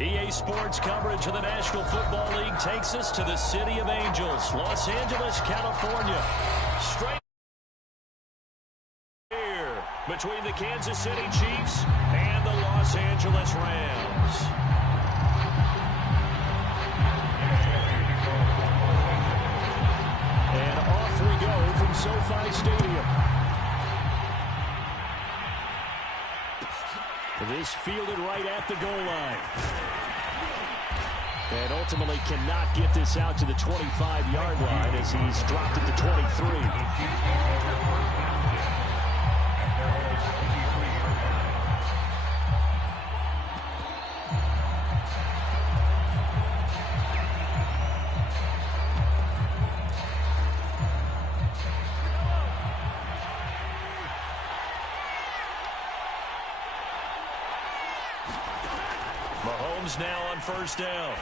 EA Sports coverage of the National Football League takes us to the City of Angels, Los Angeles, California. Straight here between the Kansas City Chiefs and the Los Angeles Rams. And off we go from SoFi Stadium. This fielded right at the goal line. And ultimately cannot get this out to the 25-yard line as he's dropped it to 23. Mahomes now on first down.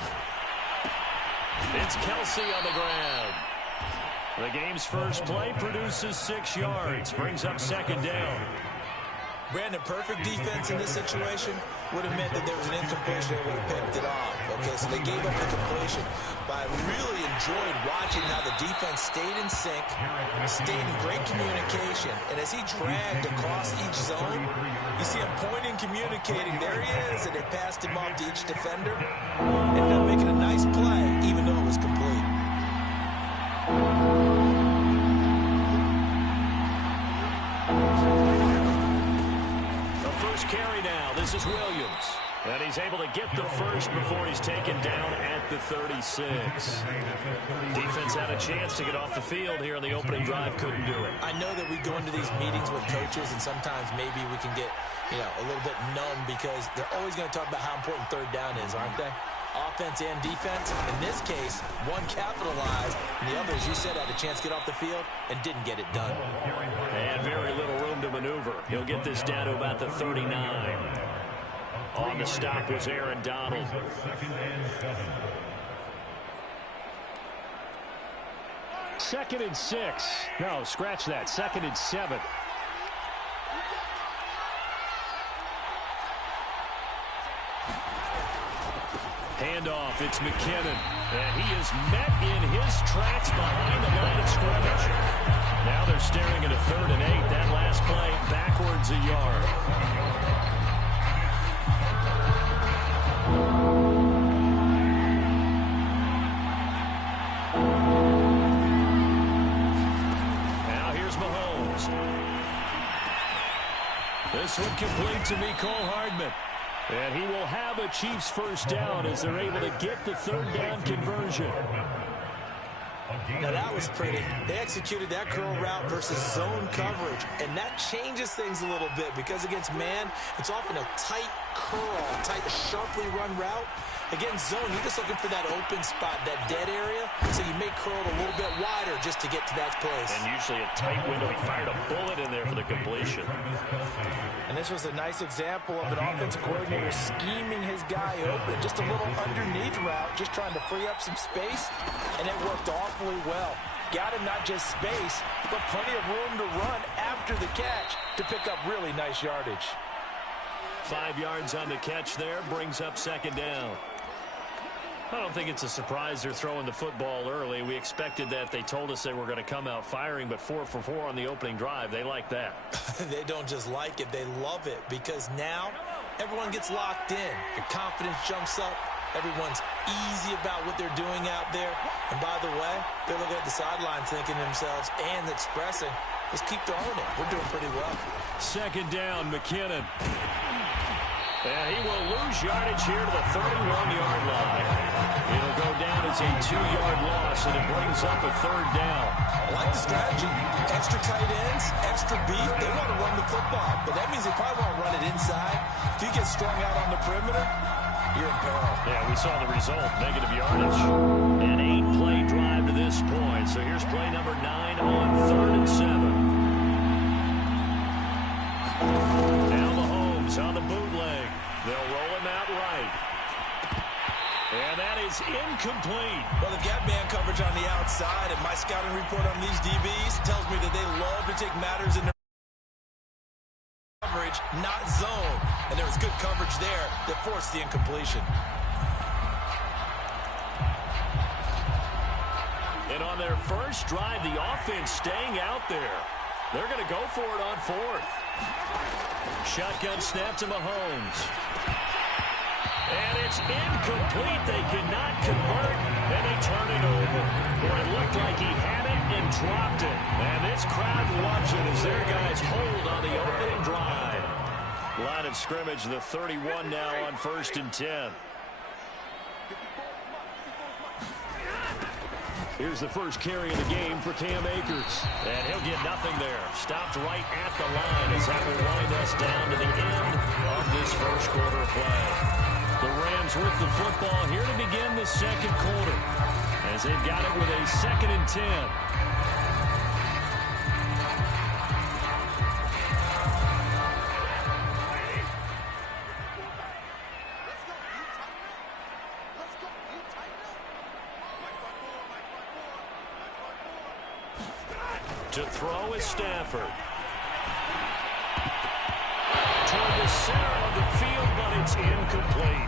It's Kelsey on the ground. The game's first play produces 6 yards, brings up second down. Brandon, perfect defense in this situation would have meant that there was an incompletion that would have picked it off. Okay, so they gave up the completion. But I really enjoyed watching how the defense stayed in sync, stayed in great communication. And as he dragged across each zone, you see him pointing, communicating. There he is, and they passed him off to each defender. Ended up making a nice play, even though it was complete. Carry now. This is Williams. And he's able to get the first before he's taken down at the 36. Defense had a chance to get off the field here in the opening drive. Couldn't do it. I know that we go into these meetings with coaches, and sometimes maybe we can get, a little bit numb because they're always going to talk about how important third down is, aren't they? Offense and defense. In this case, one capitalized, and the other, as you said, had a chance to get off the field and didn't get it done. And very little room to maneuver. He'll get this down to about the 39. On the stop was Aaron Donald. Second and 6. No, scratch that. Second and 7. Handoff, it's McKinnon. And he is met in his tracks behind the line of scrimmage. Now they're staring at a 3rd and 8. That last play backwards a yard. Now here's Mahomes. This one complete to Mecole Hardman. And he will have a Chiefs first down as they're able to get the 3rd down conversion. Now that was pretty. They executed that curl route versus zone coverage, and that changes things a little bit because against man, it's often a tight curl, tight, sharply run route. Against zone, you're just looking for that open spot, that dead area, so you may curl it a little bit wider just to get to that place. And usually a tight window. He fired a bullet in there for the completion. And this was a nice example of an offensive coordinator scheming his guy open. Just a little underneath route, just trying to free up some space, and it worked awfully well. Got him not just space, but plenty of room to run after the catch to pick up really nice yardage. 5 yards on the catch there, brings up second down. I don't think it's a surprise they're throwing the football early. We expected that. They told us they were going to come out firing, but 4 for 4 on the opening drive. They like that. They don't just like it, they love it, because now everyone gets locked in. The confidence jumps up. Everyone's easy about what they're doing out there. And by the way, they're looking at the sidelines thinking to themselves and expressing, let's keep throwing it. We're doing pretty well. Second down, McKinnon. And he will lose yardage here to the 31-yard line. It'll go down as a 2-yard loss, and it brings up a 3rd down. I like the strategy. Extra tight ends, extra beef. They want to run the football, but that means they probably want to run it inside. If you get strung out on the perimeter, you're in peril. Yeah, we saw the result, negative yardage. An 8-play drive to this point. So here's play number 9 on 3rd and 7. Now Mahomes on the bootleg. They'll roll him out right. And that is incomplete. Well, the gap man coverage on the outside, and my scouting report on these DBs tells me that they love to take matters in their coverage, not zone. And there was good coverage there that forced the incompletion. And on their first drive, the offense staying out there. They're going to go for it on fourth. Shotgun snap to Mahomes. And it's incomplete. They cannot convert, and they turn it over. Boy, it looked like he had it and dropped it. And this crowd loves it as their guys hold on the opening drive. Line of scrimmage, the 31 now on 1st and 10. Here's the first carry of the game for Cam Akers. And he'll get nothing there. Stopped right at the line as that will wind us down to the end of this first quarter of play. The Rams with the football here to begin the second quarter as they've got it with a 2nd and 10. To throw is Stafford. Toward the center of the field, but it's incomplete.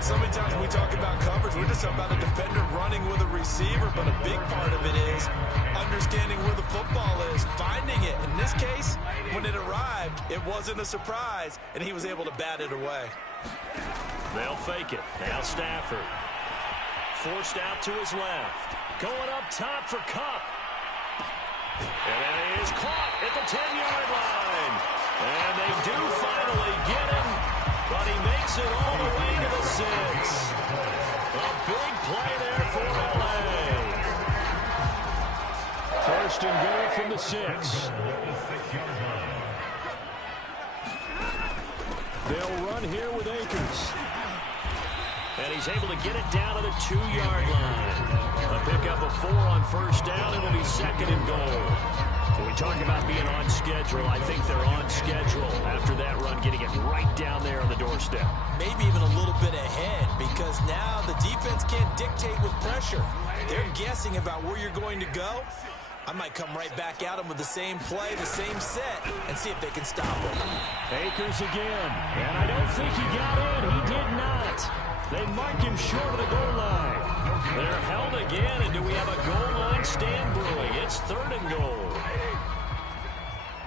So many times when we talk about coverage, we're just talking about a defender running with a receiver, but a big part of it is understanding where the football is, finding it. In this case, when it arrived, it wasn't a surprise, and he was able to bat it away. They'll fake it. Now Stafford. Forced out to his left. Going up top for Kupp. And he is caught at the 10-yard line. And they do finally get him, but he makes it all the way to the 6. A big play there for L.A. 1st and goal from the 6. They'll run here with Akers. And he's able to get it down to the 2-yard line. A pickup of 4 on 1st down. It'll be 2nd and goal. When we talk about being on schedule, I think they're on schedule after that run, getting it right down there on the doorstep. Maybe even a little bit ahead, because now the defense can't dictate with pressure. They're guessing about where you're going to go. I might come right back at them with the same play, the same set, and see if they can stop him. Akers again, and I don't think he got in. He did not. They mark him short of the goal line. They're held again, and do we have a goal line stand brewing? It's 3rd and goal.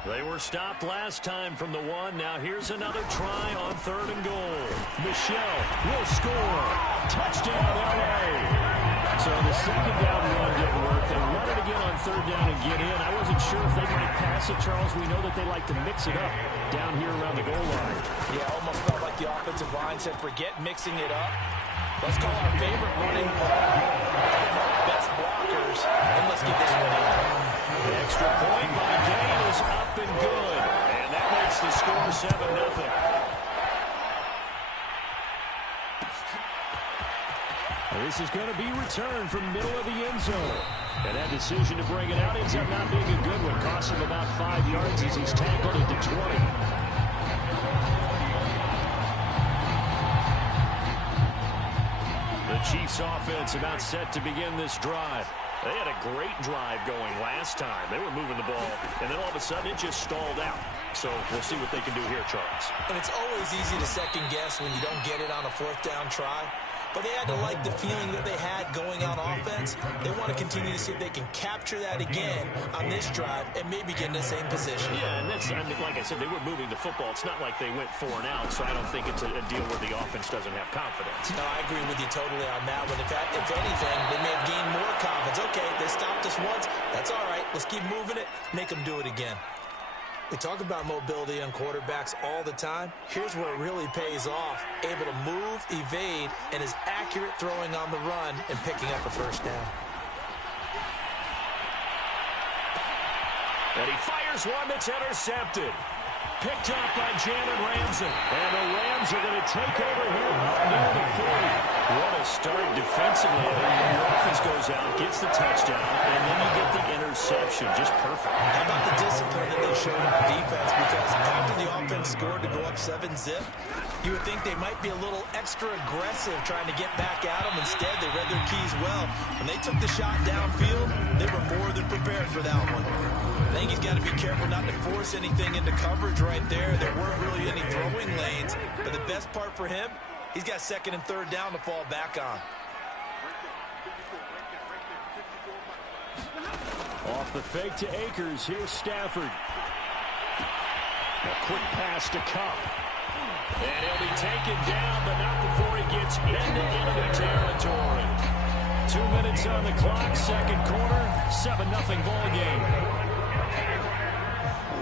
They were stopped last time from the 1. Now here's another try on 3rd and goal. Michel will score. Touchdown, L.A. So the 2nd down run didn't work. They run it again on 3rd down and get in. I wasn't sure if they might pass it, Charles. We know that they like to mix it up down here around the goal line. Yeah, almost felt like the offensive line said, forget mixing it up. Let's call our favorite running play. Best blockers, and let's get this one in. The extra point by Gain is up and good. And that makes the score 7-0. This is going to be returned from middle of the end zone. And that decision to bring it out ends up not being a good one. Costs him about 5 yards as he's tackled at the 20. The Chiefs offense about set to begin this drive. They had a great drive going last time. They were moving the ball, and then all of a sudden it just stalled out. So we'll see what they can do here, Charles. And it's always easy to second guess when you don't get it on a 4th down try. But they had to like the feeling that they had going on offense. They want to continue to see if they can capture that again on this drive and maybe get in the same position. Yeah, and that's, I mean, like I said, they were moving the football. It's not like they went 4 and out, so I don't think it's a deal where the offense doesn't have confidence. No, I agree with you totally on that one. If anything, they may have gained more confidence. Okay, they stopped us once. That's all right. Let's keep moving it. Make them do it again. We talk about mobility on quarterbacks all the time. Here's where it really pays off. Able to move, evade, and is accurate throwing on the run and picking up a 1st down. And he fires one that's intercepted. Picked up by Jalen Ramsey. And the Rams are going to take over here near the 40. What a start defensively. The offense goes out, gets the touchdown, and then you get the interception. Just perfect. How about the discipline that they showed on defense? Because after the offense scored to go up 7-zip, you would think they might be a little extra aggressive trying to get back at them. Instead, they read their keys well. When they took the shot downfield, they were more than prepared for that one. I think he's got to be careful not to force anything into coverage right there. There weren't really any throwing lanes. But the best part for him, he's got 2nd and 3rd down to fall back on. Off the fake to Akers. Here's Stafford. A quick pass to Kupp. And he'll be taken down, but not before he gets into enemy territory. 2 minutes on the clock, second quarter, 7-0 ball game.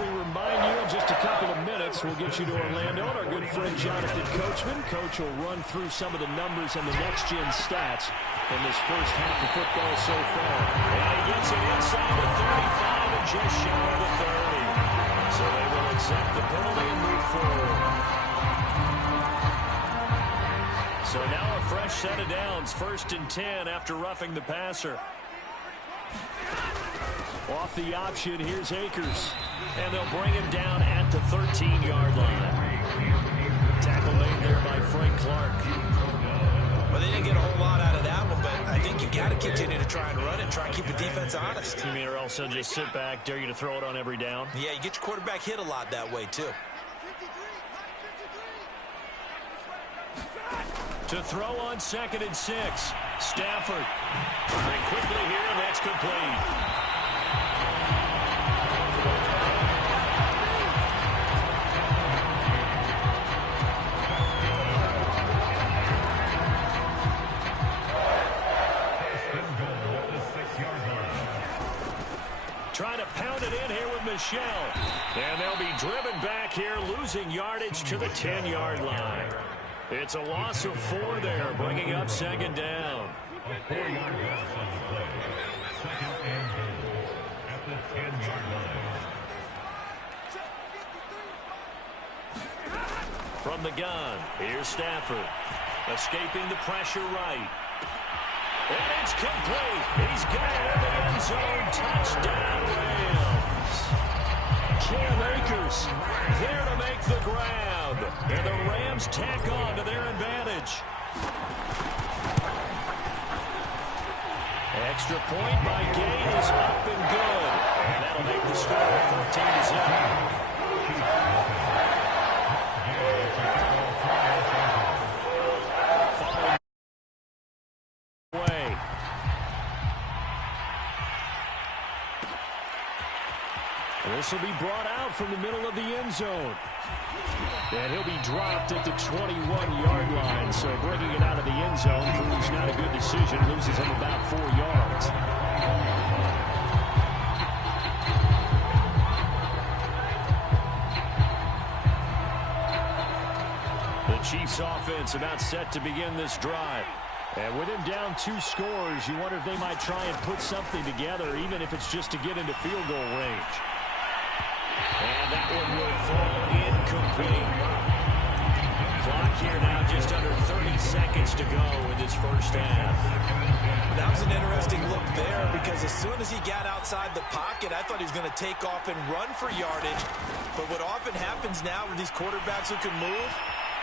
We remind you in just a couple of minutes, we'll get you to Orlando and our good friend Jonathan Coachman. Coach will run through some of the numbers and the next-gen stats in this first half of football so far. And he gets it inside the 35 and just shy of the 30. So they will accept the penalty and move forward. So now a fresh set of downs, 1st and 10 after roughing the passer. Off the option, here's Akers. And they'll bring him down at the 13-yard line. Tackle made there by Frank Clark. Well, they didn't get a whole lot out of that one, but I think you got to continue to try and run it, try and keep the defense honest. You mean or also just sit back, dare you to throw it on every down? Yeah, you get your quarterback hit a lot that way, too. To throw on 2nd and 6. Stafford. And quickly here, that's complete. Trying to pound it in here with Michel. And they'll be driven back here, losing yardage to the 10-yard line. It's a loss of 4 there, bringing up 2nd down. A 4-yard loss on the play. 2nd and goal at the 10-yard line. From the gun, here's Stafford. Escaping the pressure right. And it's complete. He's got it in the end zone. Touchdown, Rams. Cam Akers there to make the grab. And the Rams tack on to their advantage. Extra point by Gay is up and good. And that'll make the score 14-0. This will be brought out from the middle of the end zone. And he'll be dropped at the 21-yard line. So bringing it out of the end zone proves not a good decision. Loses him about 4 yards. The Chiefs offense about set to begin this drive. And with him down 2 scores, you wonder if they might try and put something together, even if it's just to get into field goal range. And that one will fall incomplete. Clock here now just under 30 seconds to go in this first half. That was an interesting look there because as soon as he got outside the pocket, I thought he was going to take off and run for yardage. But what often happens now with these quarterbacks who can move,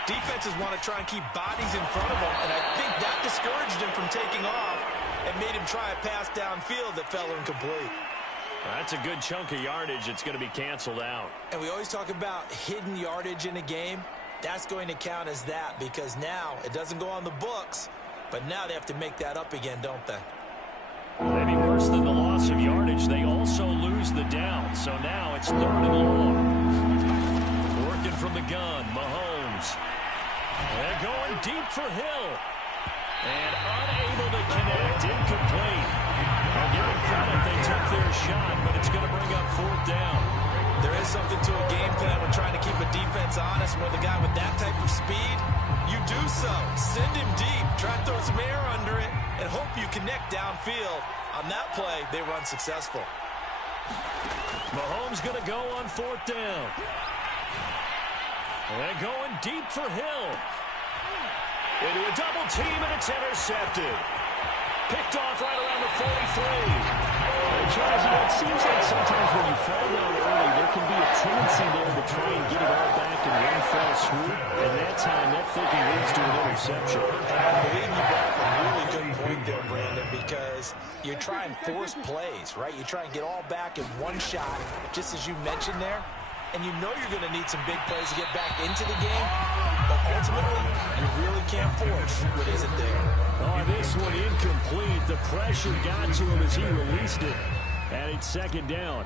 defenses want to try and keep bodies in front of them. And I think that discouraged him from taking off and made him try a pass downfield that fell incomplete. That's a good chunk of yardage. It's going to be canceled out. And we always talk about hidden yardage in a game. That's going to count as that because now it doesn't go on the books, but now they have to make that up again, don't they? Maybe worse than the loss of yardage, they also lose the down. So now it's 3rd and long. Working from the gun, Mahomes. And going deep for Hill. And unable to connect, incomplete. I'll give them credit, they took their shot, but it's going to bring up 4th down. There is something to a game plan when trying to keep a defense honest. With a guy with that type of speed, you do so. Send him deep, try to throw some air under it, and hope you connect downfield. On that play, they run successful. Mahomes going to go on 4th down. And going deep for Hill. Into a double team, and it's intercepted. Picked off right around the 43. Charles, it seems like sometimes when you fall down early, there can be a tendency there to try and get it all back in one fell swoop. And that time, that thinking leads to an interception. I believe you brought up a really good point there, Brandon, because you try and force plays, right? You try and get all back in one shot, just as you mentioned there. And you know you're going to need some big plays to get back into the game. But ultimately, you really can't force what isn't there. Oh, this one incomplete. The pressure got to him as he released it. And it's second down.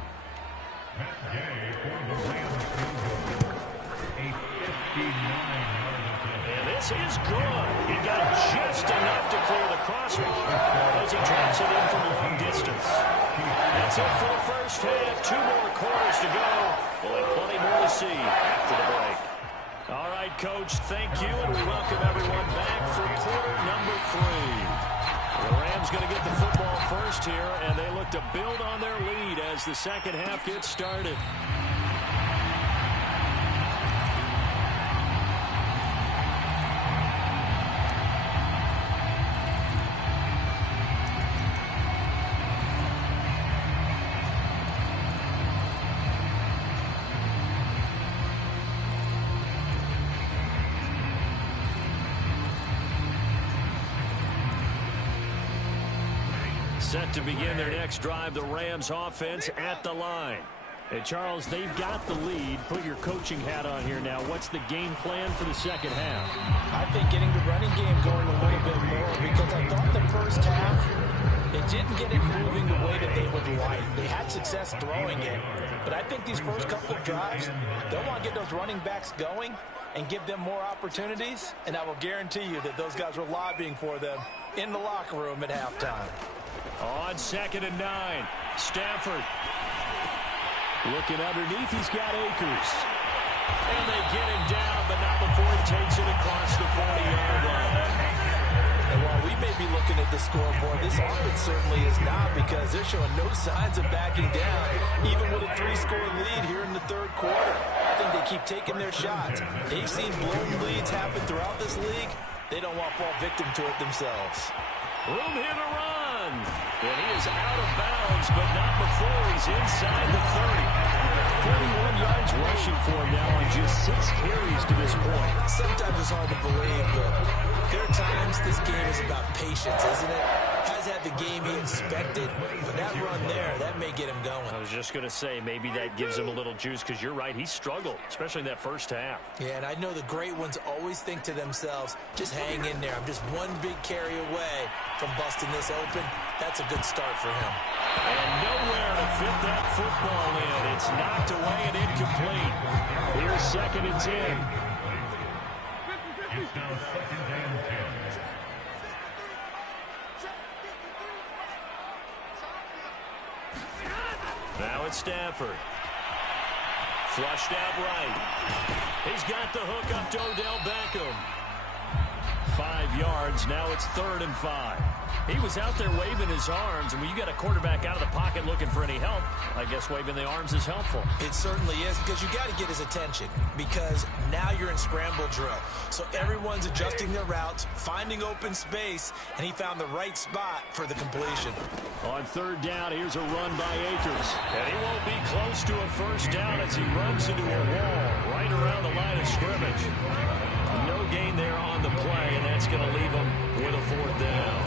Matt Gay for the Rams field goal. A 59-yard attempt. And this is good. He got just enough to clear the crossbar as he drops it in from long distance. That's it for the first half. 2 more quarters to go. We'll have plenty more to see after the break. All right, Coach, thank you, and we welcome everyone back for quarter number 3. The Rams going to get the football first here, and they look to build on their lead as the second half gets started. Set to begin their next drive, the Rams offense at the line. Hey, Charles, they've got the lead. Put your coaching hat on here now. What's the game plan for the second half? I think getting the running game going a little bit more, because I thought the first half, it didn't get it moving the way that they would like. They had success throwing it, but I think these first couple of drives, they'll want to get those running backs going and give them more opportunities, and I will guarantee you that those guys were lobbying for them in the locker room at halftime. On 2nd and 9, Stafford. Looking underneath, he's got Akers. And they get him down, but not before he takes it across the 40-yard line. And while we may be looking at the scoreboard, this offense certainly is not, because they're showing no signs of backing down, even with a 3-score lead here in the third quarter. I think they keep taking their shots. They've seen blown leads happen throughout this league. They don't want to fall victim to it themselves. Room here to run. And he is out of bounds, but not before he's inside the 30. 41 yards rushing for him now on just 6 carries to this point. Sometimes it's hard to believe, but there are times this game is about patience, isn't it? Has had the game he expected, but that run there, that may get him going. I was just going to say, maybe that gives him a little juice, because you're right, he struggled, especially in that first half. Yeah, and I know the great ones always think to themselves, just hang in there. I'm just one big carry away from busting this open. That's a good start for him. And nowhere to fit that football in. It's knocked away and incomplete. Here's 2nd and 10. It's now 2nd and 10. Now it's Stafford. Flushed out right. He's got the hook up to Odell Beckham. 5 yards. Now it's 3rd and 5. He was out there waving his arms, and when you got a quarterback out of the pocket looking for any help, I guess waving the arms is helpful. It certainly is, because you got to get his attention, because now you're in scramble drill. So everyone's adjusting their routes, finding open space, and he found the right spot for the completion. On 3rd down, here's a run by Akers. And he won't be close to a first down as he runs into a wall right around the line of scrimmage. No gain there on the play, and that's going to leave him with a 4th down.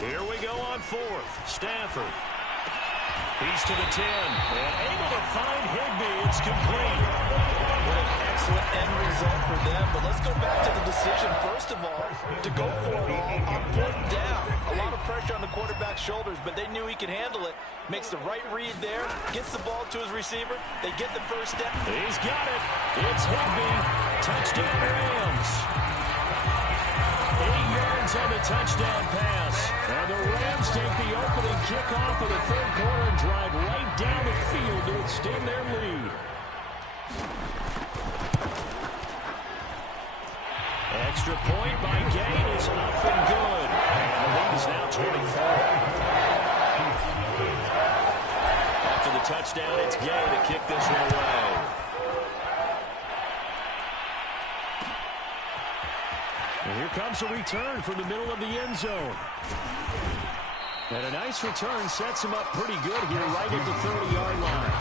Here we go on 4th. Stafford. He's to the 10. And able to find Higbee. It's complete. What an excellent end result for them. But let's go back to the decision, first of all, to go for it all on 4th down. A lot of pressure on the quarterback's shoulders, but they knew he could handle it. Makes the right read there. Gets the ball to his receiver. They get the first step. He's got it. It's Higbee. Touchdown Rams. 8 yards on the touchdown pass. And the Rams take the opening kickoff of the 3rd quarter and drive right down the field to extend their lead. Extra point by Gain is up and good. And the lead is now 24. After the touchdown, it's Gay to kick this one away. And here comes a return from the middle of the end zone. And a nice return sets him up pretty good here right at the 30-yard line.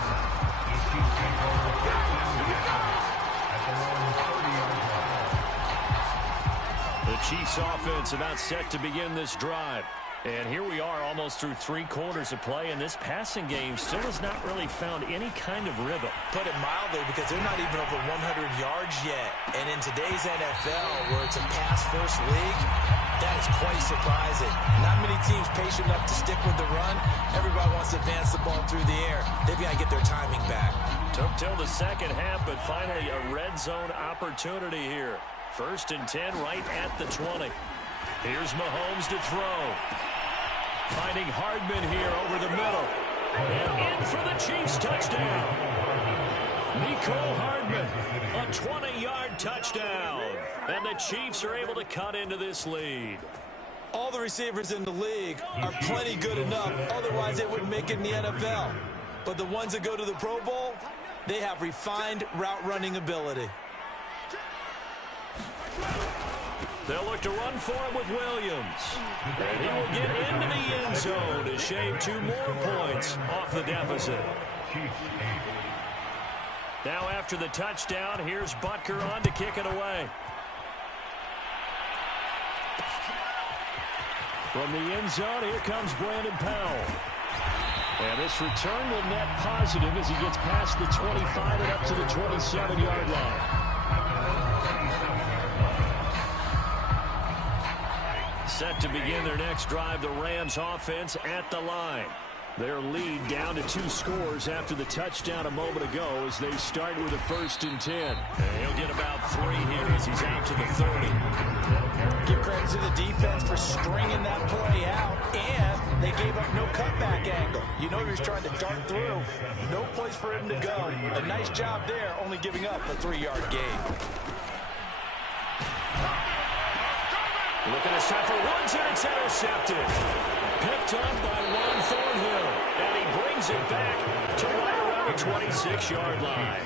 The Chiefs offense about set to begin this drive. And here we are almost through 3 quarters of play, and this passing game still has not really found any kind of rhythm. Put it mildly, because they're not even over 100 yards yet. And in today's NFL, where it's a pass-first league, that is quite surprising. Not many teams patient enough to stick with the run. Everybody wants to advance the ball through the air. They've got to get their timing back. Took till the second half, but finally a red zone opportunity here. 1st and 10 right at the 20. Here's Mahomes to throw. Finding Hardman here over the middle. And in for the Chiefs touchdown. Mecole Hardman, a 20-yard touchdown. And the Chiefs are able to cut into this lead. All the receivers in the league are plenty good enough. Otherwise, they wouldn't make it in the NFL. But the ones that go to the Pro Bowl, they have refined route running ability. They'll look to run for him with Williams. And he will get into the end zone to shave 2 more points off the deficit. Now after the touchdown, here's Butker on to kick it away. From the end zone, here comes Brandon Powell. And this return will net positive as he gets past the 25 and up to the 27-yard line. Set to begin their next drive, the Rams offense at the line. Their lead down to 2 scores after the touchdown a moment ago as they start with a 1st and 10. And he'll get about 3 here as he's out to the 30. Give credit to the defense for stringing that play out, and they gave up no cutback angle. You know he was trying to dart through. No place for him to go. A nice job there, only giving up a 3-yard gain. Looking this time for Woods, and it's intercepted. Picked up by Juan Thornhill, and he brings it back to right around the 26-yard line.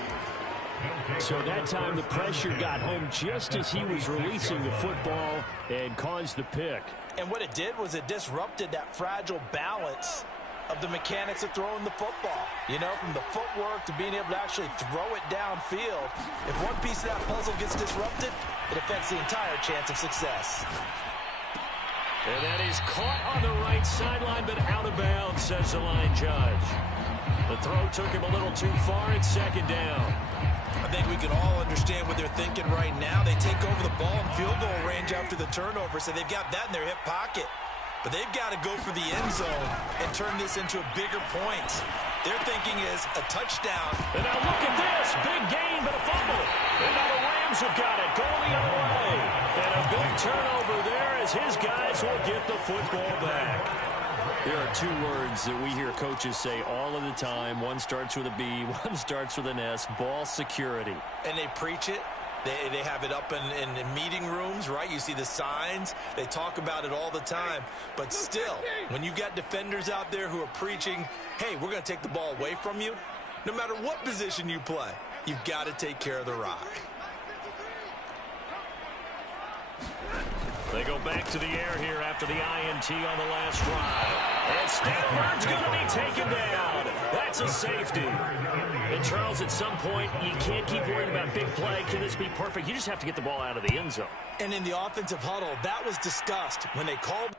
So that time the pressure got home just as he was releasing the football and caused the pick. And what it did was it disrupted that fragile balance of the mechanics of throwing the football. You know, from the footwork to being able to actually throw it downfield. If one piece of that puzzle gets disrupted, it affects the entire chance of success. And that is caught on the right sideline, but out of bounds, says the line judge. The throw took him a little too far. It's 2nd down. I think we can all understand what they're thinking right now. They take over the ball in field goal range after the turnover, so they've got that in their hip pocket. But they've got to go for the end zone and turn this into a bigger point. Their thinking is a touchdown. And now look at this. Big gain, but a fumble. And now the Rams have got it going the other way. And a big turnover there as his guys will get the football back. There are 2 words that we hear coaches say all of the time. One starts with a B, one starts with an S. Ball security. And they preach it. They have it up in meeting rooms, right? You see the signs. They talk about it all the time. But still, when you got defenders out there who are preaching, hey, we're going to take the ball away from you, no matter what position you play, you've got to take care of the rock. They go back to the air here after the INT on the last drive. And Stanford's going to be taken down. That's a safety. And, Charles, at some point, you can't keep worrying about big play. Can this be perfect? You just have to get the ball out of the end zone. And in the offensive huddle, that was discussed when they called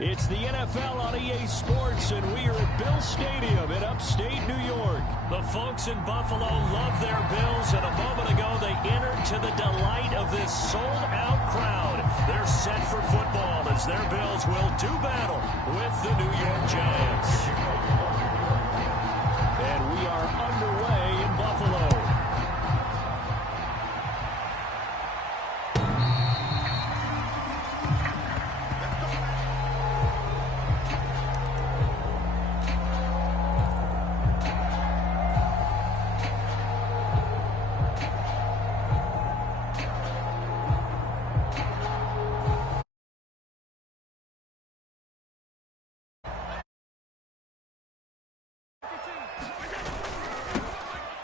It's the NFL on EA Sports, and we are at Bill Stadium in upstate New York. The folks in Buffalo love their Bills, and a moment ago they entered to the delight of this sold-out crowd. They're set for football as their Bills will do battle with the New York Giants. And we are underway in Buffalo.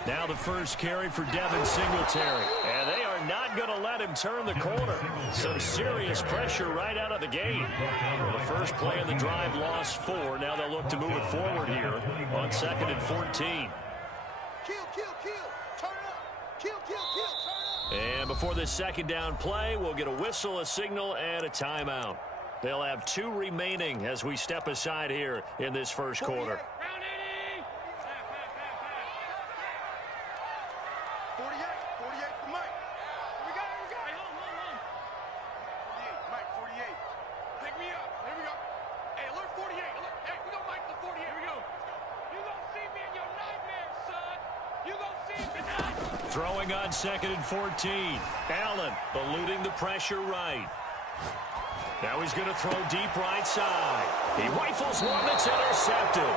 Now the first carry for Devin Singletary. And they are not going to let him turn the corner. Some serious pressure right out of the gate. Well, the first play of the drive lost 4. Now they'll look to move it forward here on 2nd and 14. And before this second down play, we'll get a whistle, a signal, and a timeout. They'll have 2 remaining as we step aside here in this first quarter. 48 for Mike. Here we go. Hey, hold on. 48, Mike, 48. Pick me up. Here we go. Hey, alert 48. Alert. Hey, we go, Mike, the 48. Here we go. You gonna see me in your nightmares, son. You gonna see me tonight. Throwing on 2nd and 14. Allen eluding the pressure right. Now he's going to throw deep right side. He rifles one that's intercepted.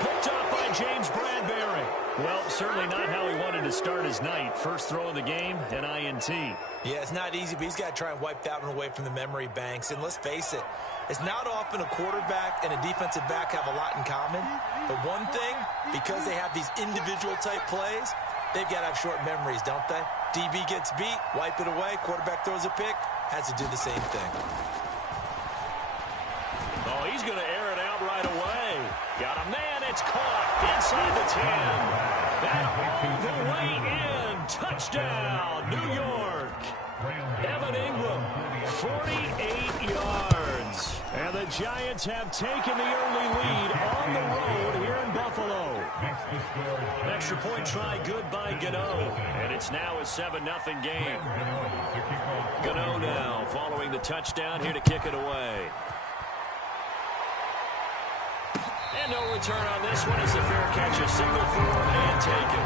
Picked up by James Bradbury. Well, certainly not how he wanted to start his night. First throw of the game, an INT. Yeah, it's not easy, but he's got to try and wipe that one away from the memory banks. And let's face it, it's not often a quarterback and a defensive back have a lot in common. But one thing, because they have these individual type plays, they've got to have short memories, don't they? DB gets beat, wipe it away, quarterback throws a pick, has to do the same thing. Oh, he's going to air it out right away. Got a man, it's caught inside the 10. That all the way in. Touchdown, New York. Evan Ingram, 48 yards. And the Giants have taken the early lead on the road here in Buffalo. Extra point try good by Gano. And it's now a 7-0 game. Gano now following the touchdown here to kick it away. And no return on this one as the fair catch. A single forward and taken.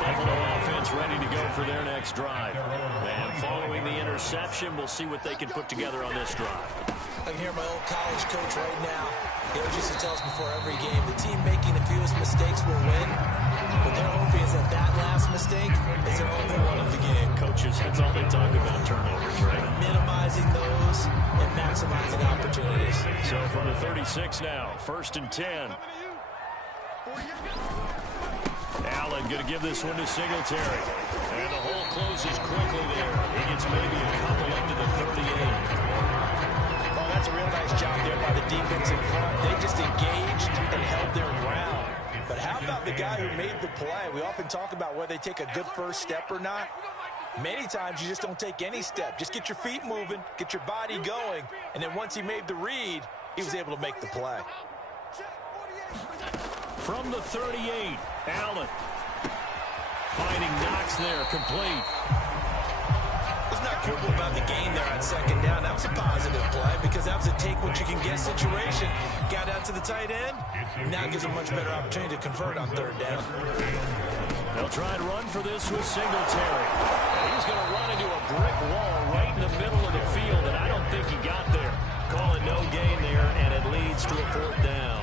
Buffalo offense ready to go for their next drive. And following the interception, we'll see what they can put together on this drive. I can hear my old college coach right now. He always used to tell us before every game, the team making the fewest mistakes will win. But their hope is that that last mistake is their only one of the game. Coaches, that's all they talk about, turnovers, right? Minimizing those and maximizing opportunities. So from the 36 now, 1st and 10. Allen going to give this one to Singletary. And the hole closes quickly there. He gets maybe a couple up to the 38. Well, that's a real nice job there by the defense in front. They just engaged and held their ground. But how about the guy who made the play? We often talk about whether they take a good first step or not. Many times you just don't take any step. Just get your feet moving, get your body going, and then once he made the read, he was able to make the play. From the 38, Allen. Finding Knox there, complete. What's not cool about the gain there on 2nd down? That was a positive play because that was a take-what-you-can-get situation. Got out to the tight end. Now gives a much better opportunity to convert on 3rd down. They'll try and run for this with Singletary. And he's going to run into a brick wall right in the middle of the field, and I don't think he got there. Call it no gain there, and it leads to a 4th down.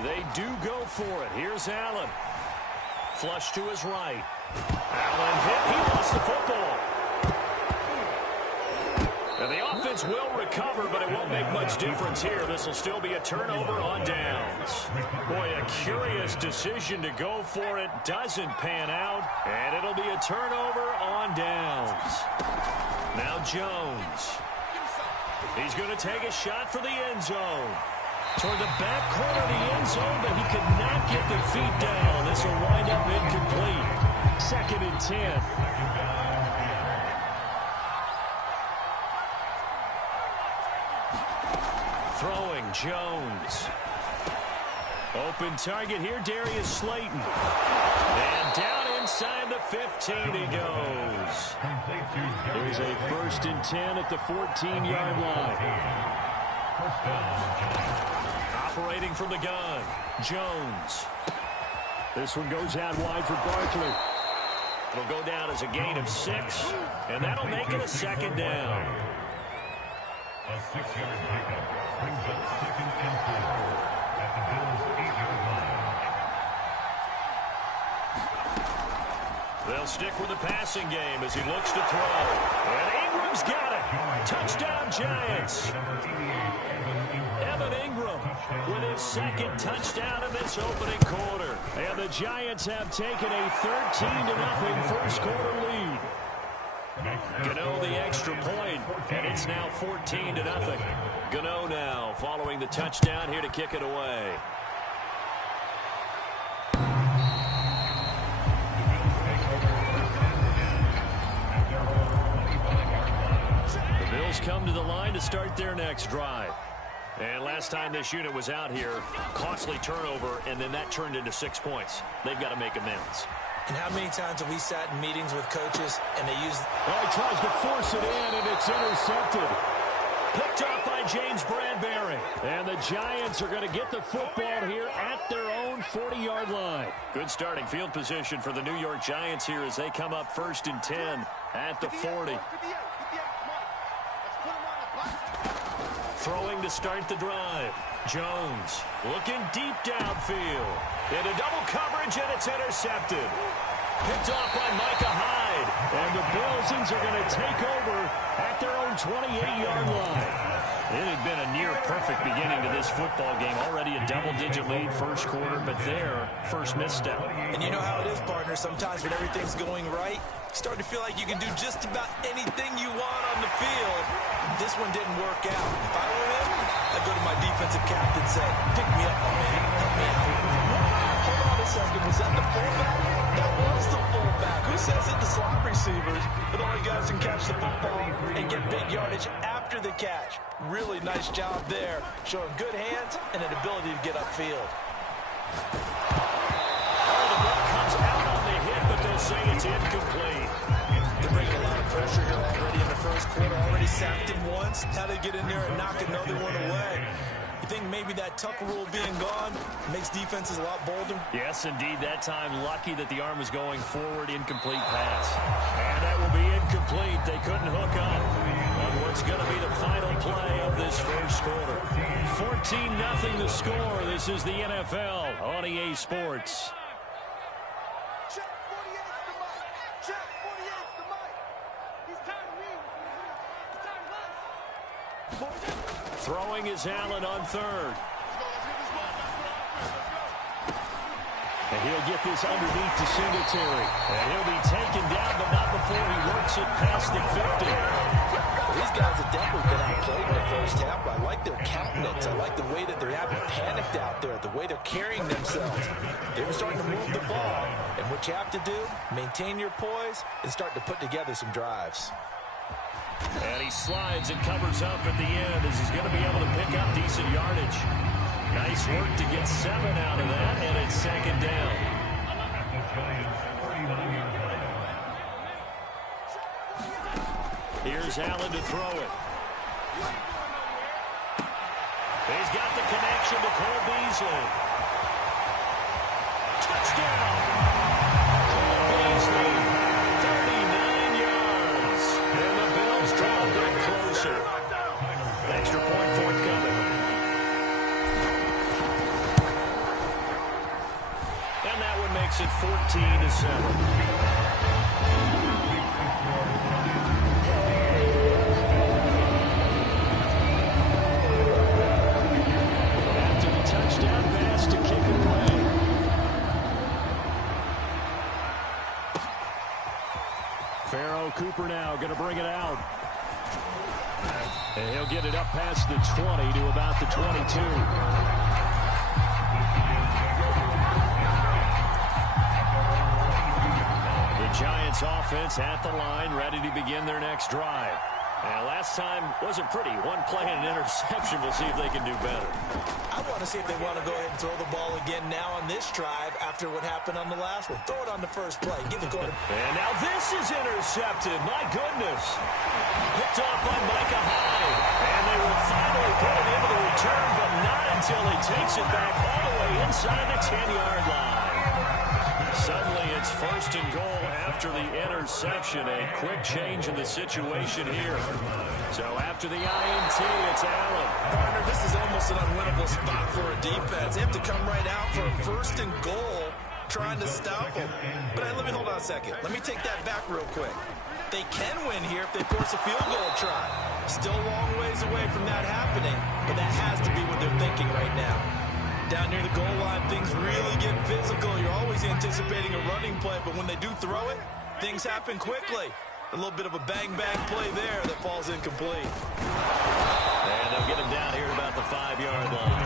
They do go for it. Here's Allen. Flush to his right. Allen hit. He lost the football. And the offense will recover. cover, but it won't make much difference here. This will still be a turnover on downs. Boy, a curious decision to go for it. Doesn't pan out, and it'll be a turnover on downs. Now Jones. He's going to take a shot for the end zone. Toward the back corner of the end zone, but he could not get the feet down. This will wind up incomplete. 2nd and 10. Throwing Jones. Open target here, Darius Slayton. And down inside the 15 he goes. There's a 1st and 10 at the 14-yard line. Operating from the gun, Jones. This one goes out wide for Barkley. It'll go down as a gain of 6, and that'll make it a 2nd down. A 6-yard pickup brings up 2nd and 4 at the Bills' 8-yard line. They'll stick with the passing game as he looks to throw. And Ingram's got it. Touchdown, Giants. Evan Ingram with his 2nd touchdown of this opening quarter. And the Giants have taken a 13-0 first quarter lead. Gano the extra point, and it's now 14-0. Gano now following the touchdown here to kick it away. The Bills come to the line to start their next drive. And last time this unit was out here, costly turnover, and then that turned into 6 points. They've got to make amends. And how many times have we sat in meetings with coaches and they use... Well, he tries to force it in, and it's intercepted. Picked up by James Bradbury. And the Giants are going to get the football here at their own 40-yard line. Good starting field position for the New York Giants here as they come up 1st and 10 at the 40. Throwing to start the drive. Jones looking deep downfield. Into double coverage, and it's intercepted. Picked off by Micah Hyde. And the Bills are going to take over at their own 28-yard line. It had been a near-perfect beginning to this football game. Already a double-digit lead first quarter, but their first misstep. And you know how it is, partner. Sometimes when everything's going right, you start to feel like you can do just about anything you want on the field. This one didn't work out. If I were him, I'd go to my defensive captain and say, pick me up, my man. Help me out. Hold on a second. Was that the fullback? That was the fullback. Who says it to slot receivers? But only guys can catch the football and get big yardage after the catch. Really nice job there, showing good hands and an ability to get upfield. Oh, the ball comes out on the hit, but they'll say it's incomplete. They're bringing a lot of pressure here already in the first quarter. Already sacked him once. Now they get in there and knock another one away. You think maybe that tuck rule being gone makes defenses a lot bolder? Yes, indeed. That time, lucky that the arm was going forward. Incomplete pass. And that will be incomplete. They couldn't hook up on what's going to be the final play of this first quarter. 14-0 the score. This is the NFL on EA Sports. Check 48's the mic. Check 48's the mic. He's tired of me. He's tired of us. Throwing is Allen on 3rd. And he'll get this underneath to Singletary. And he'll be taken down, but not before he works it past the 50. Well, these guys have definitely been outplayed in the first half, but I like their countenance. I like the way that they're having panicked out there, the way they're carrying themselves. They're starting to move the ball, and what you have to do, maintain your poise and start to put together some drives. And he slides and covers up at the end as he's going to be able to pick up decent yardage. Nice work to get 7 out of that, and it's 2nd down. At the Giants' 49-yard line. Here's Allen to throw it. He's got the connection to Cole Beasley. Touchdown! Cole Beasley, 39 yards. And the Bills draw a bit closer. Extra point forthcoming. And that one makes it 14-7. Pharoh Cooper now going to bring it out. And he'll get it up past the 20 to about the 22. The Giants offense at the line, ready to begin their next drive. And last time wasn't pretty. One play and an interception. We'll see if they can do better. I want to see if they want to go ahead and throw the ball again now on this drive after what happened on the last one. Throw it on the first play. Give the quarterback. And now this is intercepted. My goodness. Picked off by Micah Hyde. And they will finally put it into the return, but not until he takes it back all the way inside the 10-yard line. Suddenly it's first and goal after the interception. A quick change in the situation here. So after the INT, it's Allen. Partner, this is almost an unwinnable spot for a defense. They have to come right out for a first and goal trying to stop them. But let me hold on a second. Let me take that back real quick. They can win here if they force a field goal try. Still a long ways away from that happening, but that has to be what they're thinking right now. Down near the goal line, things really get physical. You're always anticipating a running play, but when they do throw it, things happen quickly. A little bit of a bang-bang play there that falls incomplete. And they'll get him down here at about the 5-yard line.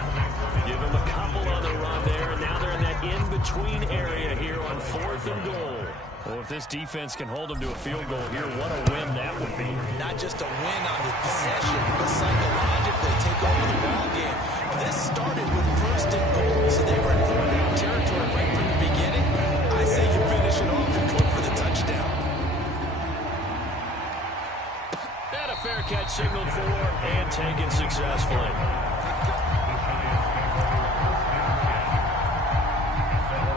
Give him a couple on the run there, and now they're in that in-between area here on 4th and goal. Well, if this defense can hold them to a field goal here, what a win that would be. Not just a win on the possession, but psychologically take over the ball game. This started with first and goal, so they were in four-down territory right from the beginning. I say you finish it off and go for the touchdown. And a fair catch signaled for and taken successfully.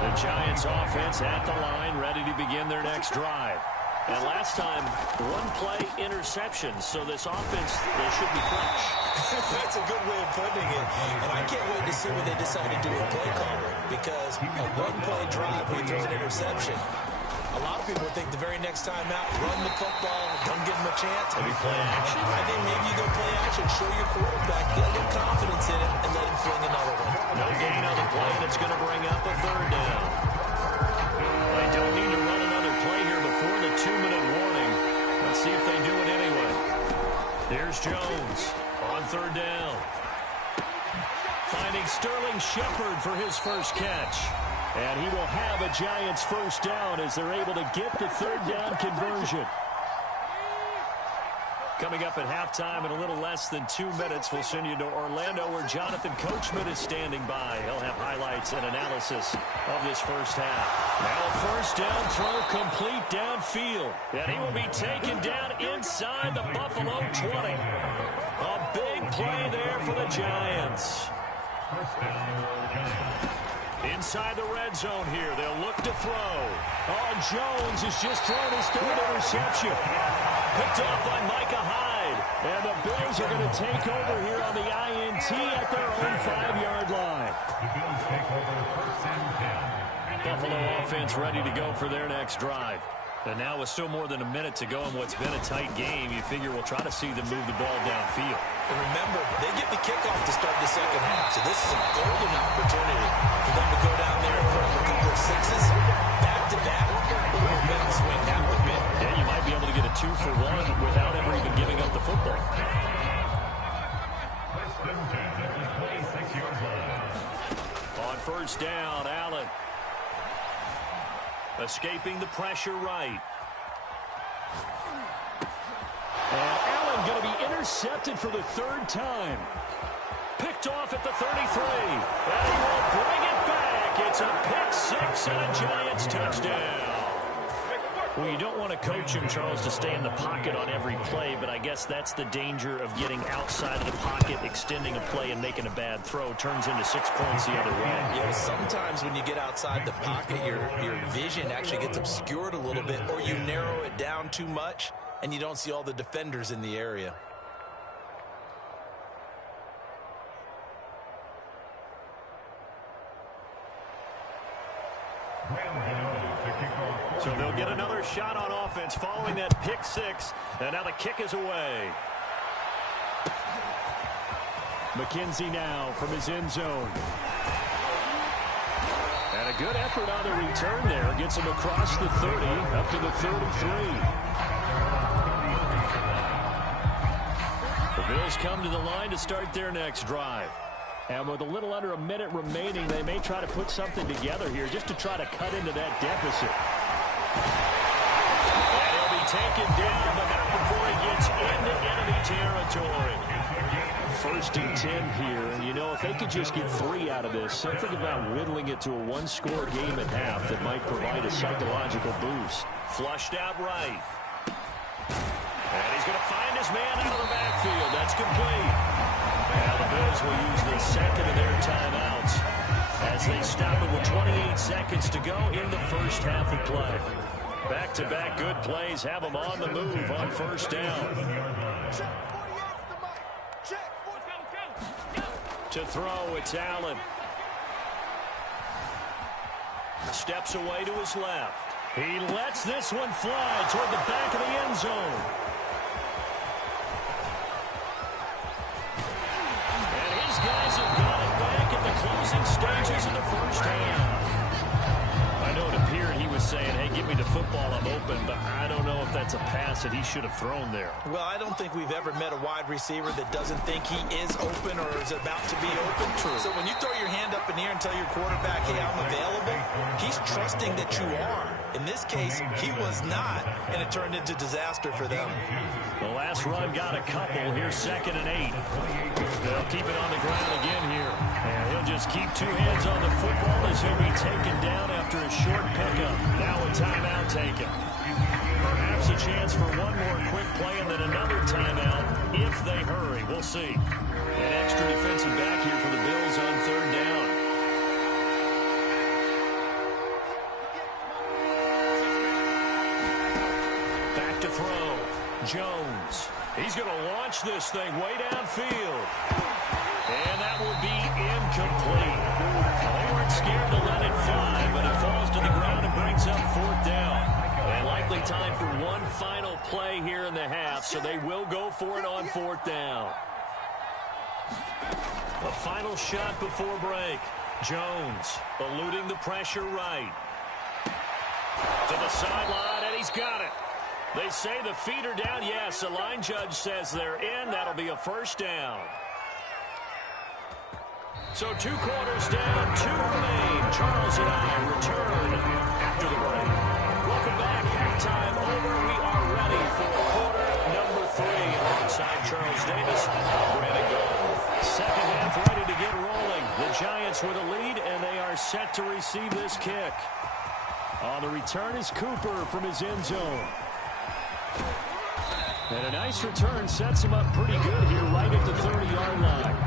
The Giants offense at the line, ready to begin their next drive. And last time, one play interception, so this offense should be fresh. That's a good way of putting it. And I can't wait to see what they decide to do with play calling, because a one-play drive where you throw an interception, a lot of people think the very next time out, run the football, don't give them a chance. Maybe play action. I think maybe you go play action, show your quarterback, get a little confidence in it, and let him fling another one. No gain on the play, and it's going to bring up a 3rd down. They don't need to run another play here before the 2-minute warning. Let's see if they do it anyway. Here's Jones on 3rd down. Finding Sterling Shepard for his first catch. And he will have a Giants first down as they're able to get the 3rd down conversion. Coming up at halftime in a little less than 2 minutes, we'll send you to Orlando where Jonathan Coachman is standing by. He'll have highlights and analysis of this first half. Now a first down throw complete downfield. And he will be taken down inside the Buffalo 20. A big play there for the Giants. Inside the red zone here, they'll look to throw. Oh, Jones has just thrown his 3rd interception. Picked off by Micah Hyde. And the Bills are going to take over here on the INT at their own 5-yard line. The Bills take over 1st and 10. Buffalo offense ready to go for their next drive. And now with still more than a minute to go in what's been a tight game, you figure we'll try to see them move the ball downfield. And remember, they get the kickoff to start the second half, so this is a golden opportunity for them to go down there and put up a couple of sixes, back-to-back. What a mental swing that would be. Yeah, you might be able to get a 2-for-1 without ever even giving up the football. 1st and 10 at the 26-yard line. On first down, Allen. Escaping the pressure right. And Allen going to be intercepted for the 3rd time. Picked off at the 33. And he will bring it back. It's a pick-6 and a Giants touchdown. Well, you don't want to coach him, Charles, to stay in the pocket on every play, but I guess that's the danger of getting outside of the pocket, extending a play, and making a bad throw. Turns into 6 points the other way. Yeah, sometimes when you get outside the pocket, your vision actually gets obscured a little bit, or you narrow it down too much, and you don't see all the defenders in the area. So they'll get another shot on offense following that pick-6, and now the kick is away. McKenzie now from his end zone. And a good effort on the return there. Gets him across the 30, up to the 33. The Bills come to the line to start their next drive. And with a little under a minute remaining, they may try to put something together here just to try to cut into that deficit. And he'll be taken down, but not before he gets into enemy territory. 1st and 10 here, and you know, if they could just get 3 out of this, something about whittling it to a one-score game at half that might provide a psychological boost. Flushed out right. And he's going to find his man out of the backfield. That's complete. Now the Bills will use the second of their timeouts as they stop it with 28 seconds to go in the first half of play. Back-to-back good plays have them on the move on 1st down. To throw, it's Allen. Steps away to his left. He lets this one fly toward the back of the end zone. And his guys have got it back in the closing stages of the first half. I know it appeared he was saying, hey, give me the football, I'm open, but I don't know if that's a pass that he should have thrown there. Well, I don't think we've ever met a wide receiver that doesn't think he is open or is about to be open. True. So when you throw your hand up in the air and tell your quarterback, hey, I'm available, he's trusting that you are. In this case, he was not, and it turned into disaster for them. The last run got a couple. Here's 2nd and 8. They'll keep it on the ground again here. And he'll just keep 2 hands on the football as he'll be taken down after a short pickup. Now a timeout taken. Perhaps a chance for one more quick play and then another timeout if they hurry. We'll see. An extra defensive back here for the Bills on 3rd down. Back to throw. Jones. He's going to launch this thing way downfield. And that will be incomplete. They weren't scared to let it fly, but it falls to the ground and brings up 4th down. And likely time for one final play here in the half, so they will go for it on 4th down. A final shot before break. Jones eluding the pressure right. To the sideline, and he's got it. They say the feet are down. Yes, the line judge says they're in. That'll be a 1st down. So 2 quarters down, 2 remain. Charles and I return after the break. Welcome back. Halftime over. We are ready for quarter number 3. Alongside Charles Davis, I'm Brandon Gold. Second half ready to get rolling. The Giants with a lead, and they are set to receive this kick. On the return is Cooper from his end zone. And a nice return sets him up pretty good here right at the 30-yard line.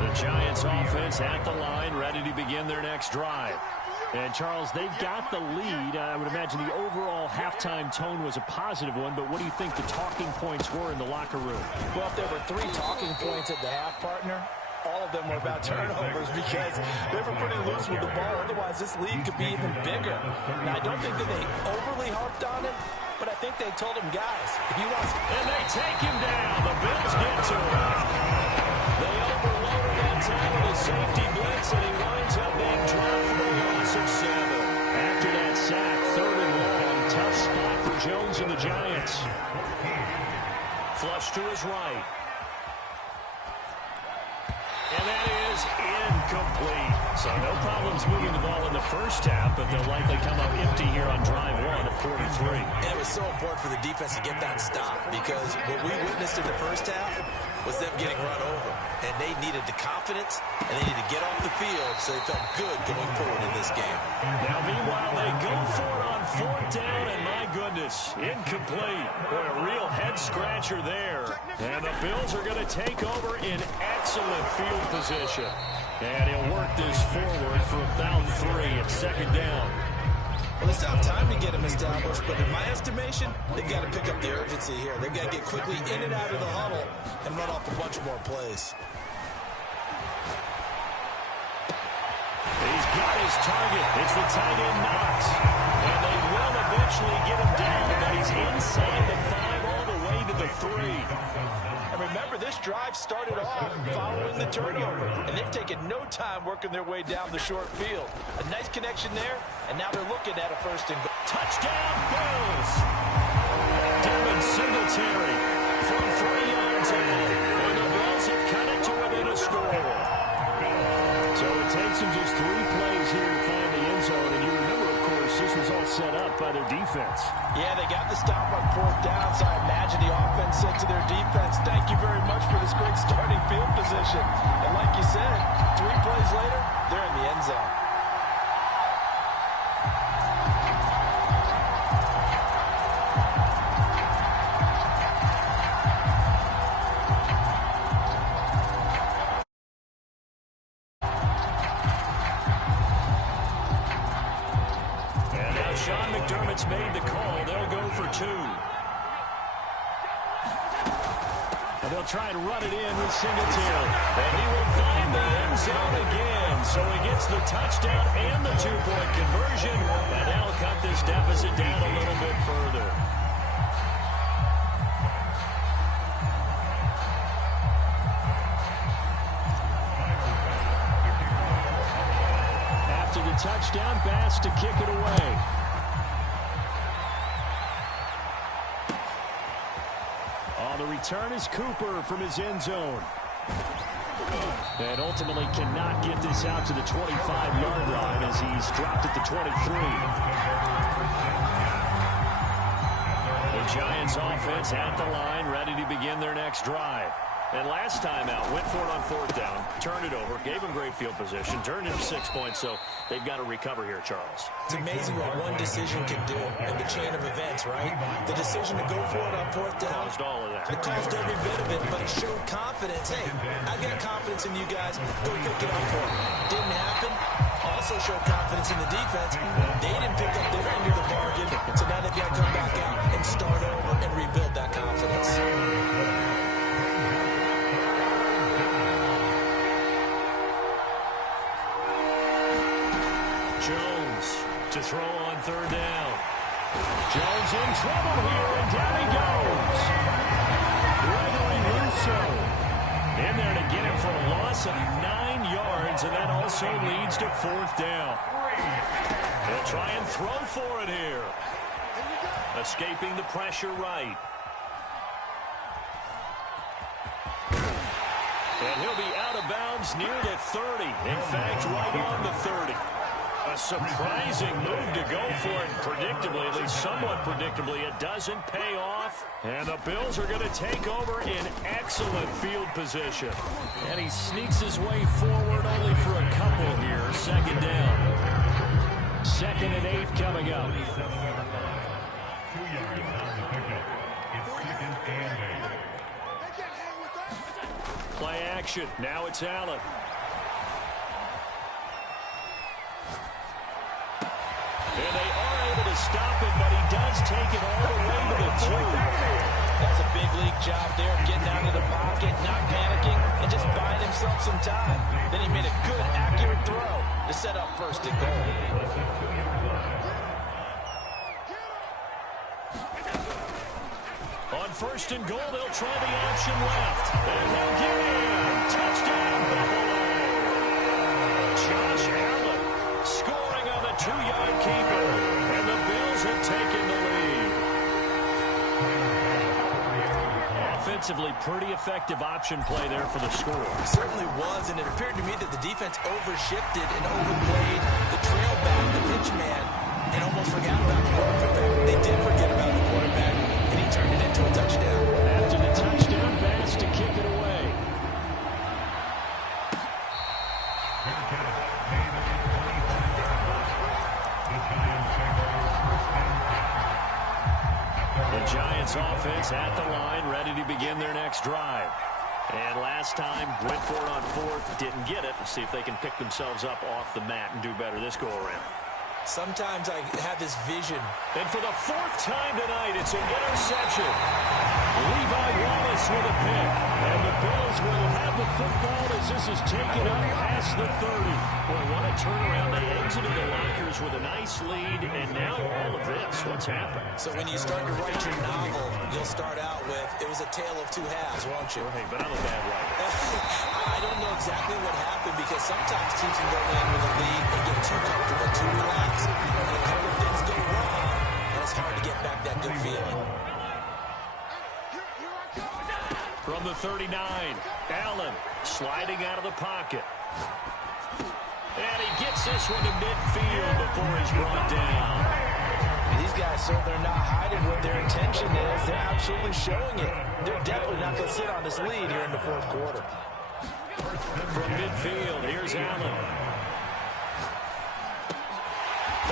The Giants offense at the line, ready to begin their next drive. And, Charles, they've got the lead. I would imagine the overall halftime tone was a positive one, but what do you think the talking points were in the locker room? Well, if there were 3 talking points at the half, partner, all of them were about turnovers because they were pretty loose with the ball. Otherwise, this lead could be even bigger. Now, I don't think that they overly harped on it, but I think they told him, guys, if you want... And they take him down. The Bills get to him. They overloaded that time with a safety blitz, and he winds up being dropped for a loss of 7. After that sack, 3rd and long. Tough spot for Jones and the Giants. Flush to his right. And that is incomplete. So no problems moving the ball in the first half, but they'll likely come up empty here on drive 1 of quarter 3. And it was so important for the defense to get that stop because what we witnessed in the first half was them getting run over. And they needed the confidence, and they needed to get off the field so they felt good going forward in this game. Now, meanwhile, they go for it on 4th down, and my goodness, incomplete. Boy, a real head-scratcher there. And the Bills are going to take over in excellent field position. And he'll work this forward for about 3 at 2nd down. Well, they still have time to get him established, but in my estimation, they've got to pick up the urgency here. They've got to get quickly in and out of the huddle and run off a bunch more plays. He's got his target. It's the tight end Knox. And they will eventually get him down, but he's inside the 5 all the way to the 3. And remember, this drive started off following the turnover, and they've taken no time working their way down the short field. A nice connection there, and now they're looking at a first and goal. Touchdown, Bills! Devin Singletary from 3 yards out, and the Bills have cut it to within a score. So it takes them just 3 plays here to find the end zone, and you remember, of course, this was all set up by their defense. Yeah, they got the stop on 4th down, so I imagine the offense said to their defense, thank you very much for this great starting field position. And like you said, 3 plays later, they're in the end zone. Sean McDermott's made the call. They'll go for 2. And they'll try and run it in with Singletary. And he will find the end zone again. So he gets the touchdown and the 2-point conversion. And that'll cut this deficit down a little bit further. After the touchdown, Bass to kick it away. The return is Cooper from his end zone. And ultimately cannot get this out to the 25-yard line as he's dropped at the 23. The Giants offense at the line, ready to begin their next drive. And last time out, went for it on 4th down, turned it over, gave them great field position, turned into 6 points, so they've got to recover here, Charles. It's amazing what one decision can do in the chain of events, right? The decision to go for it on 4th down. Caused all of that. It caused every bit of it, but it showed confidence. Hey, I got confidence in you guys. Go pick it up for me. Didn't happen. Also showed confidence in the defense. They didn't pick up their end of the bargain, so now they've got to come back out and start over and rebuild that confidence. Jones to throw on 3rd down. Jones in trouble here, and down he goes. Gregory Rousseau in there to get him for a loss of 9 yards, and that also leads to 4th down. They'll try and throw for it here. Escaping the pressure right. And he'll be out of bounds near the 30. In fact, right on the 30. A surprising move to go for it, predictably, at least somewhat predictably. It doesn't pay off, and the Bills are going to take over in excellent field position. And he sneaks his way forward only for a couple here. 2nd down. 2nd and 8 coming up. 2 yards on the pickup. It's 2nd and 8. Play action. Now it's Allen. And they are able to stop it, but he does take it all the way to the 2. That's a big league job there, getting out of the pocket, not panicking, and just buying himself some time. Then he made a good, accurate throw to set up 1st and goal. On 1st and goal, they'll try the option left. And he'll get in. Touchdown, Buffalo. Josh Allen scoring on the 2-yard keeper. And the Bills have taken the lead. Offensively, pretty effective option play there for the score. It certainly was, and it appeared to me that the defense overshifted and overplayed the trail back, the pitch man, and almost forgot about the quarterback. They did forget about the quarterback, and he turned it into a touchdown. After the touchdown, Bass to kick it away. The Giants offense at the line, ready to begin their next drive. And last time, went for it on 4th, didn't get it. Let's see if they can pick themselves up off the mat and do better this go-around. Sometimes I have this vision. And for the 4th time tonight, it's an interception. Levi Wallace Davis with a pick. And the Bills will have the football as this is taken up past the 30. Boy, what a turnaround. They exited the lockers with a nice lead, and now all of this. What's happened? So when you start to write your novel, you'll start out with, it was a tale of two halves, won't you? Hey, but I'm a bad writer. I don't know exactly what happened because sometimes teams can go in with a lead and get too comfortable, too relaxed, and a couple of things go wrong, and it's hard to get back that good feeling. From the 39, Allen sliding out of the pocket. And he gets this one to midfield before he's brought down. And these guys, so they're not hiding what their intention is. They're absolutely showing it. They're definitely not going to sit on this lead here in the fourth quarter. From midfield, here's Allen.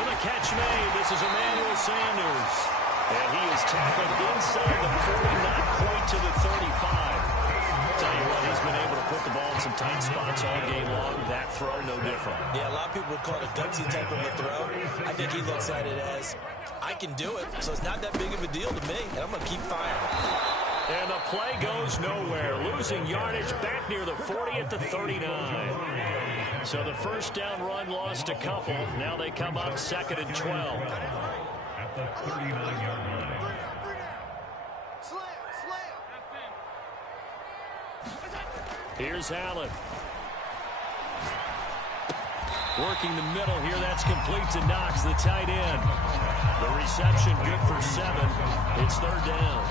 For the catch made, this is Emmanuel Sanders. And he is tackled inside the 40, not quite to the 35. Tell you what, he's been able to put the ball in some tight spots all game long. That throw, no different. Yeah, a lot of people would call it a gutsy type of a throw. I think he looks at it as, I can do it, so it's not that big of a deal to me, and I'm going to keep firing. And the play goes nowhere. Losing yardage back near the 40 at the 39. So the first down run lost a couple. Now they come up 2nd and 12. At the 39-yard line. Here's Allen. Working the middle here. That's complete to Knox, the tight end. The reception good for 7. It's 3rd down.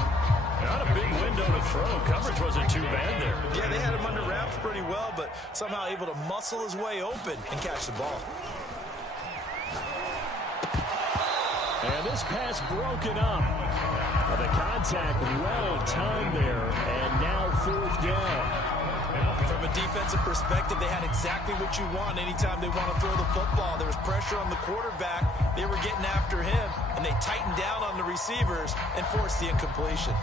Not a big window to throw. Coverage wasn't too bad there. Yeah, they had him under wraps pretty well, but somehow able to muscle his way open and catch the ball. And this pass broken up. The contact well timed there, and now 4th down. From a defensive perspective, they had exactly what you want anytime they want to throw the football. There was pressure on the quarterback. They were getting after him, and they tightened down on the receivers and forced the incompletion.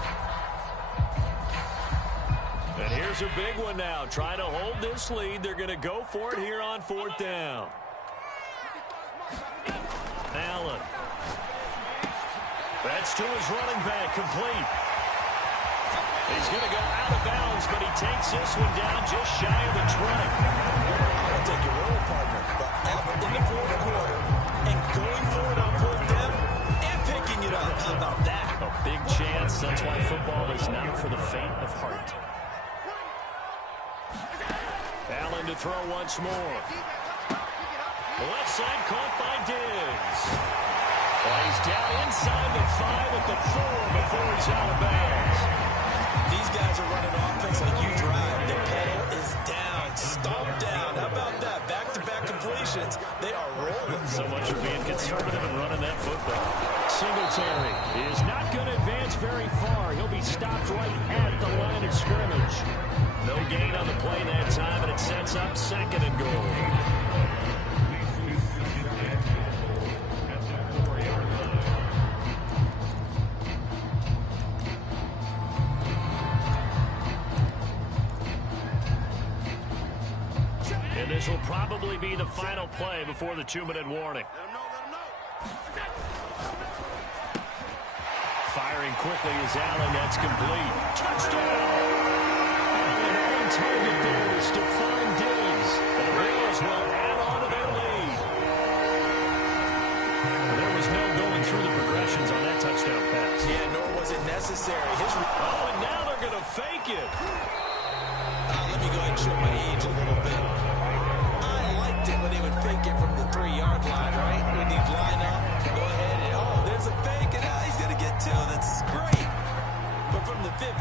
And here's a big one now. Trying to hold this lead. They're going to go for it here on 4th down. Allen. That's to his running back, complete. He's going to go out of bounds, but he takes this one down just shy of the 20. I'll take your role, partner. But up in the fourth quarter and going for it on 4th down and picking it up. How about that? A big chance. That's why football is not for the faint of heart. Allen to throw once more. Left side caught by Diggs. Well, he's down inside the 5 at the 4 before he's out of bounds. These guys are running offense like you drive. The pedal is down, stomped down. How about that? Back-to-back completions. They are rolling. So much for being conservative and running that football. Singletary is not going to advance very far. He'll be stopped right at the line of scrimmage. No gain on the play that time, and it sets up 2nd and goal. And this will probably be the final play before the 2-minute warning. Firing quickly is Allen. That's complete. Touchdown! And on target there is Stephon Diggs. And the Bills will add on to their lead. There was no going through the progressions on that touchdown pass. Yeah, nor was it necessary. Oh, and now they're going to fake it. Let me go ahead and show my age a little bit. I liked it when they would fake it from the 3-yard line, right? When he'd line up, go ahead and, oh, there's a fake, and he's going to get 2. That's great. But from the 15,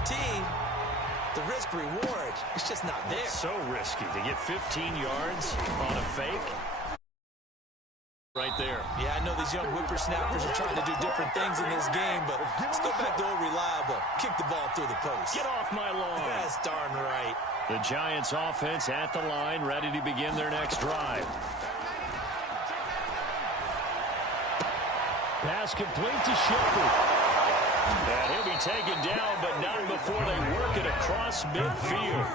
the risk-reward, it's just not there. So risky to get 15 yards on a fake. Right there. Yeah, I know these young whippersnappers are trying to do different things in this game, but let's go back to old reliable. Kick the ball through the post. Get off my lawn. That's darn right. The Giants offense at the line, ready to begin their next drive. Pass complete to Shepard. And he'll be taken down, but not before they work it across midfield.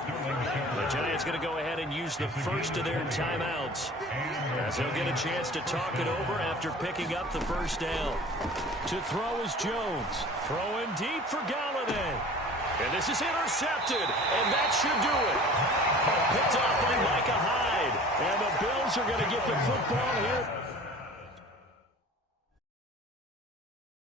The Giants going to go ahead and use the first of their timeouts, as they'll get a chance to talk it over after picking up the first down. To throw is Jones. Throwing deep for Galladay. And And this is intercepted, and that should do it. Picked off by Micah Hyde. And the Bills are going to get the football here.